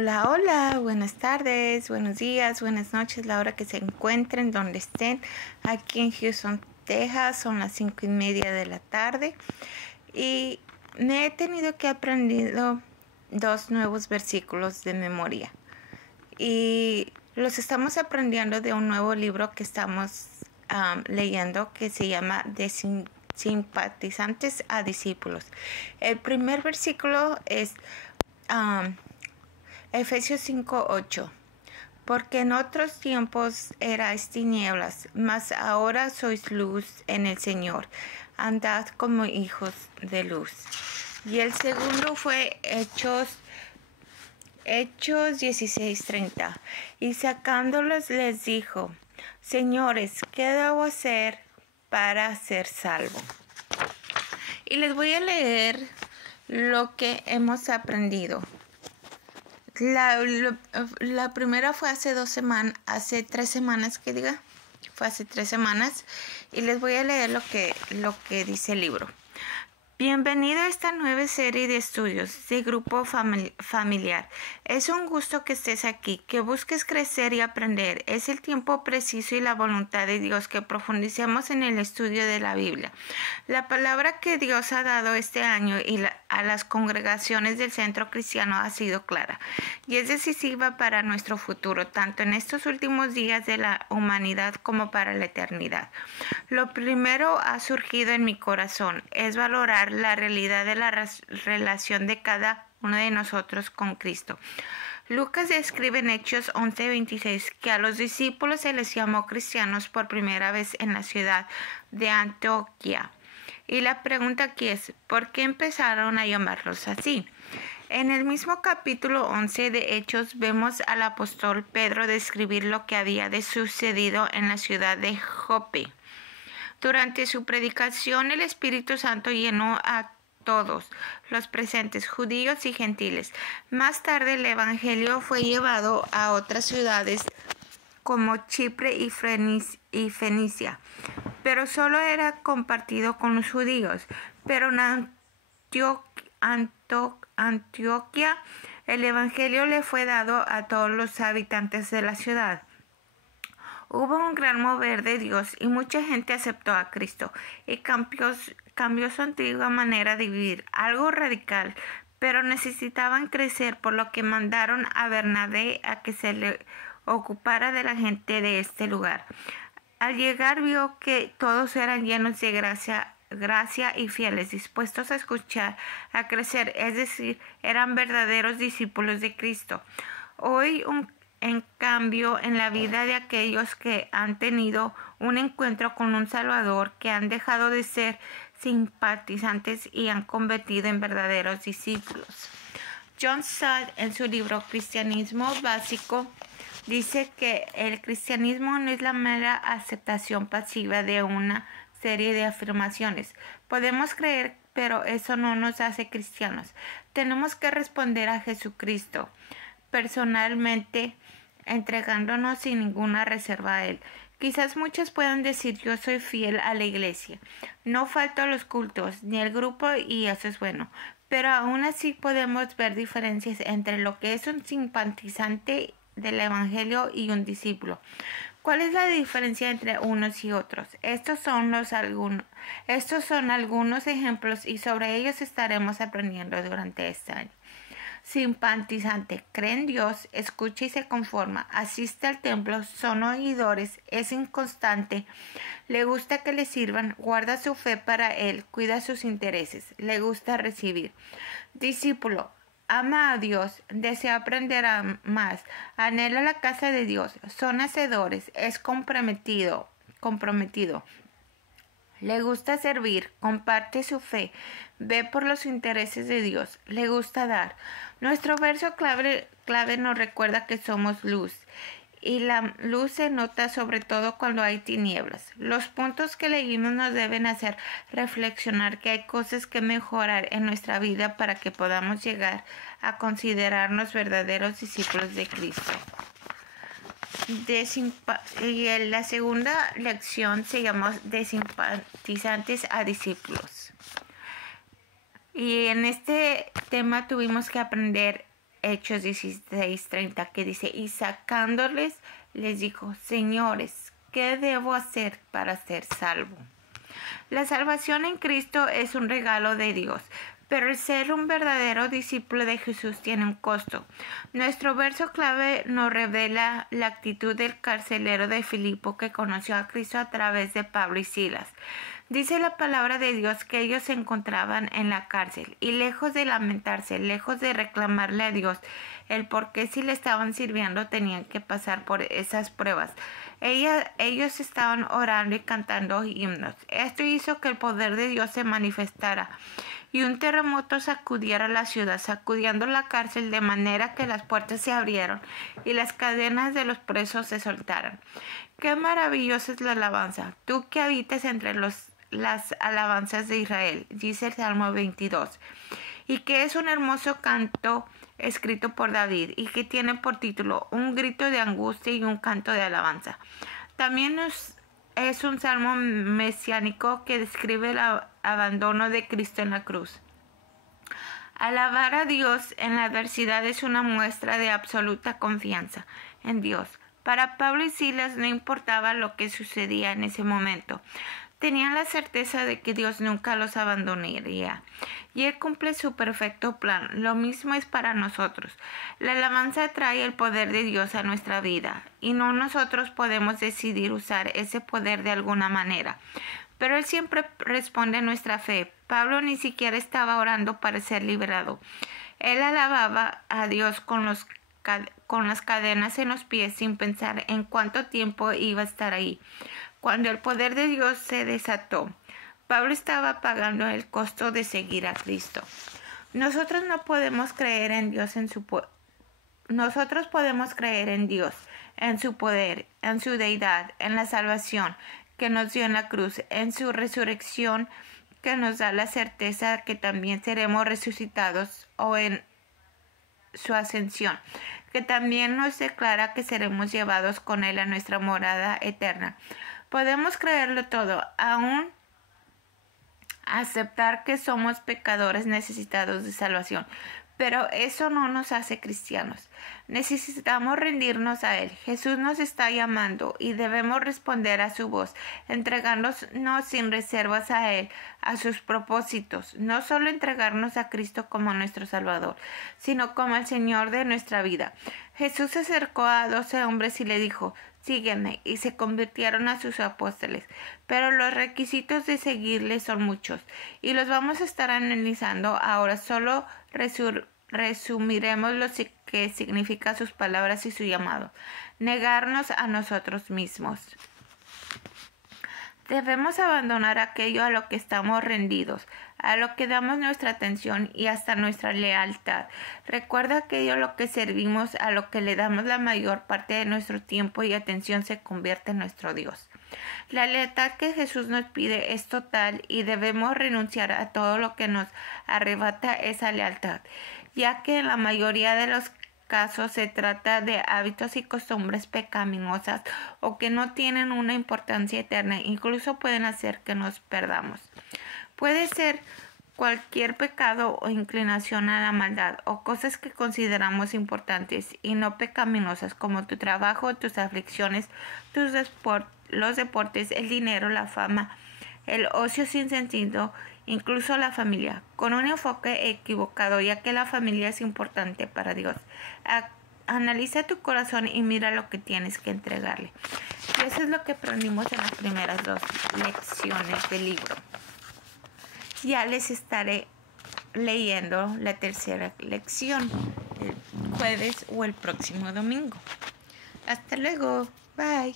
Hola, hola, buenas tardes, buenos días, buenas noches, la hora que se encuentren, donde estén. Aquí en Houston, Texas, son las 5:30 de la tarde y me he tenido que aprender 2 nuevos versículos de memoria y los estamos aprendiendo de un nuevo libro que estamos leyendo que se llama De simpatizantes a discípulos. El primer versículo es Efesios 5:8. Porque en otros tiempos erais tinieblas, mas ahora sois luz en el Señor. Andad como hijos de luz. Y el segundo fue Hechos 16:30. Y sacándolos les dijo: Señores, ¿qué debo hacer para ser salvo? Y les voy a leer lo que hemos aprendido. La primera fue hace 3 semanas fue hace 3 semanas y les voy a leer lo que dice el libro. Bienvenido a esta nueva serie de estudios de grupo familiar. Es un gusto que estés aquí, que busques crecer y aprender. Es el tiempo preciso y la voluntad de Dios que profundicemos en el estudio de la Biblia. La palabra que Dios ha dado este año a las congregaciones del Centro Cristiano ha sido clara y es decisiva para nuestro futuro, tanto en estos últimos días de la humanidad como para la eternidad. Lo primero ha surgido en mi corazón es valorar la realidad de la relación de cada uno de nosotros con Cristo. Lucas describe en Hechos 11:26 que a los discípulos se les llamó cristianos por primera vez en la ciudad de Antioquía. Y la pregunta aquí es, ¿por qué empezaron a llamarlos así? En el mismo capítulo 11 de Hechos vemos al apóstol Pedro describir lo que había sucedido en la ciudad de Jope. Durante su predicación, el Espíritu Santo llenó a todos los presentes, judíos y gentiles. Más tarde, el Evangelio fue llevado a otras ciudades como Chipre y Fenicia, pero solo era compartido con los judíos. Pero en Antioquía, el Evangelio le fue dado a todos los habitantes de la ciudad. Hubo un gran mover de Dios y mucha gente aceptó a Cristo y cambió su antigua manera de vivir, algo radical, pero necesitaban crecer, por lo que mandaron a Bernabé a que se le ocupara de la gente de este lugar. Al llegar vio que todos eran llenos de gracia y fieles, dispuestos a escuchar, a crecer, es decir, eran verdaderos discípulos de Cristo. Hoy en cambio, en la vida de aquellos que han tenido un encuentro con un Salvador, que han dejado de ser simpatizantes y han convertido en verdaderos discípulos. John Stott, en su libro Cristianismo Básico, dice que el cristianismo no es la mera aceptación pasiva de una serie de afirmaciones. Podemos creer, pero eso no nos hace cristianos. Tenemos que responder a Jesucristo personalmente, entregándonos sin ninguna reserva a Él. Quizás muchos puedan decir: yo soy fiel a la iglesia, no falto a los cultos ni al grupo, y eso es bueno. Pero aún así podemos ver diferencias entre lo que es un simpatizante del Evangelio y un discípulo. ¿Cuál es la diferencia entre unos y otros? Estos son algunos ejemplos y sobre ellos estaremos aprendiendo durante este año. Simpatizante: cree en Dios, escucha y se conforma, asiste al templo, son oidores, es inconstante, le gusta que le sirvan, guarda su fe para Él, cuida sus intereses, le gusta recibir. Discípulo: ama a Dios, desea aprender más, anhela la casa de Dios, son hacedores, es comprometido. Le gusta servir, comparte su fe, ve por los intereses de Dios, le gusta dar. Nuestro verso clave nos recuerda que somos luz, y la luz se nota sobre todo cuando hay tinieblas. Los puntos que leímos nos deben hacer reflexionar que hay cosas que mejorar en nuestra vida para que podamos llegar a considerarnos verdaderos discípulos de Cristo. Y la segunda lección se llamó De simpatizantes a discípulos. Y en este tema tuvimos que aprender Hechos 16:30, que dice: y sacándoles, les dijo: señores, ¿qué debo hacer para ser salvo? La salvación en Cristo es un regalo de Dios, pero el ser un verdadero discípulo de Jesús tiene un costo. Nuestro verso clave nos revela la actitud del carcelero de Filipo, que conoció a Cristo a través de Pablo y Silas. Dice la palabra de Dios que ellos se encontraban en la cárcel y lejos de lamentarse, lejos de reclamarle a Dios el por qué si le estaban sirviendo tenían que pasar por esas pruebas. Ellos estaban orando y cantando himnos. Esto hizo que el poder de Dios se manifestara y un terremoto sacudiera la ciudad, sacudiendo la cárcel de manera que las puertas se abrieron y las cadenas de los presos se soltaran. ¡Qué maravillosa es la alabanza! Tú que habitas entre las alabanzas de Israel, dice el Salmo 22, y que es un hermoso canto escrito por David y que tiene por título un grito de angustia y un canto de alabanza. También es un salmo mesiánico que describe el abandono de Cristo en la cruz. Alabar a Dios en la adversidad es una muestra de absoluta confianza en Dios. Para Pablo y Silas no importaba lo que sucedía en ese momento. Tenían la certeza de que Dios nunca los abandonaría y Él cumple su perfecto plan. Lo mismo es para nosotros. La alabanza trae el poder de Dios a nuestra vida y no nosotros podemos decidir usar ese poder de alguna manera. Pero Él siempre responde a nuestra fe. Pablo ni siquiera estaba orando para ser liberado. Él alababa a Dios con las cadenas en los pies sin pensar en cuánto tiempo iba a estar ahí. Cuando el poder de Dios se desató, Pablo estaba pagando el costo de seguir a Cristo. Nosotros podemos creer en Dios, en su poder, en su deidad, en la salvación que nos dio en la cruz, en su resurrección que nos da la certeza que también seremos resucitados, o en su ascensión, que también nos declara que seremos llevados con Él a nuestra morada eterna. Podemos creerlo todo, aún aceptar que somos pecadores necesitados de salvación, pero eso no nos hace cristianos. Necesitamos rendirnos a Él. Jesús nos está llamando y debemos responder a su voz, entregándonos sin reservas a Él, a sus propósitos. No solo entregarnos a Cristo como nuestro Salvador, sino como el Señor de nuestra vida. Jesús se acercó a 12 hombres y le dijo: sígueme, y se convirtieron a sus apóstoles. Pero los requisitos de seguirle son muchos, y los vamos a estar analizando ahora. Solo resumiremos lo que significa sus palabras y su llamado: negarnos a nosotros mismos. Debemos abandonar aquello a lo que estamos rendidos, a lo que damos nuestra atención y hasta nuestra lealtad. Recuerda aquello a lo que servimos, a lo que le damos la mayor parte de nuestro tiempo y atención se convierte en nuestro Dios. La lealtad que Jesús nos pide es total y debemos renunciar a todo lo que nos arrebata esa lealtad, ya que en la mayoría de los casos se trata de hábitos y costumbres pecaminosas o que no tienen una importancia eterna, incluso pueden hacer que nos perdamos. Puede ser cualquier pecado o inclinación a la maldad o cosas que consideramos importantes y no pecaminosas, como tu trabajo, tus aflicciones, los deportes, el dinero, la fama, el ocio sin sentido, incluso la familia, con un enfoque equivocado, ya que la familia es importante para Dios. Analiza tu corazón y mira lo que tienes que entregarle. Y eso es lo que aprendimos en las primeras 2 lecciones del libro. Ya les estaré leyendo la tercera lección el jueves o el próximo domingo. Hasta luego. Bye.